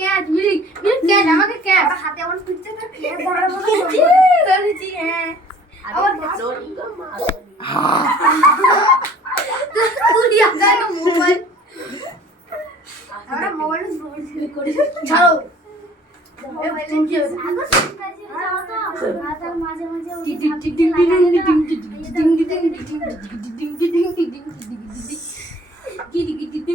catch মিলি catch আমাকে catch হাতে আমার পিচ্ছে না ক্যাচ ধরার মতো ধরেছি হ্যাঁ আবার তুই আগে মোবাইল আমরা মোবাইল করে ছাড়ো দেখি তো দিদা কি দেখি তো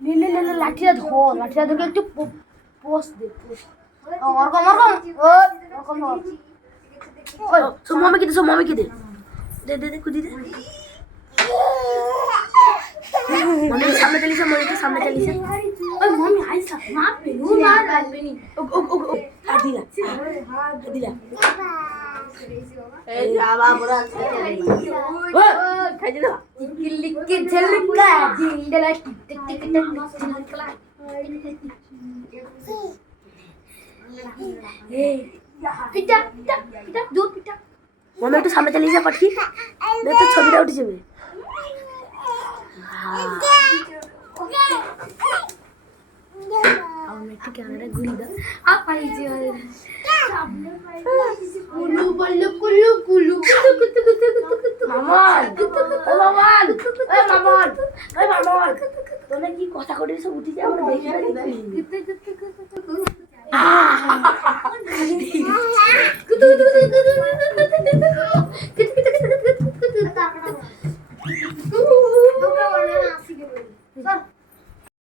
লে লাঠিটা ধরে একটু পোস্ট দে মমি কি দে কুদি দে मम्मी सामने चली से मम्मी के सामने चली से ओए मम्मी आई सा मार पे नो मार पे नहीं ओ दिला ए जावा बड़ा ओ खाई दे लिख के झलका जिंदला टिक टिक टिक निकला ए पिटा दूर पिटा मम्मी तो सामने चली से पटकी मैं तो छबिटा उठी जाबे मेट्रो कैमरा घुरी दा आप आई जी कुलू बल्लू कुलू कुलू মামন তোমরা কি কথা কইছো উঠি যা আমরা দেখে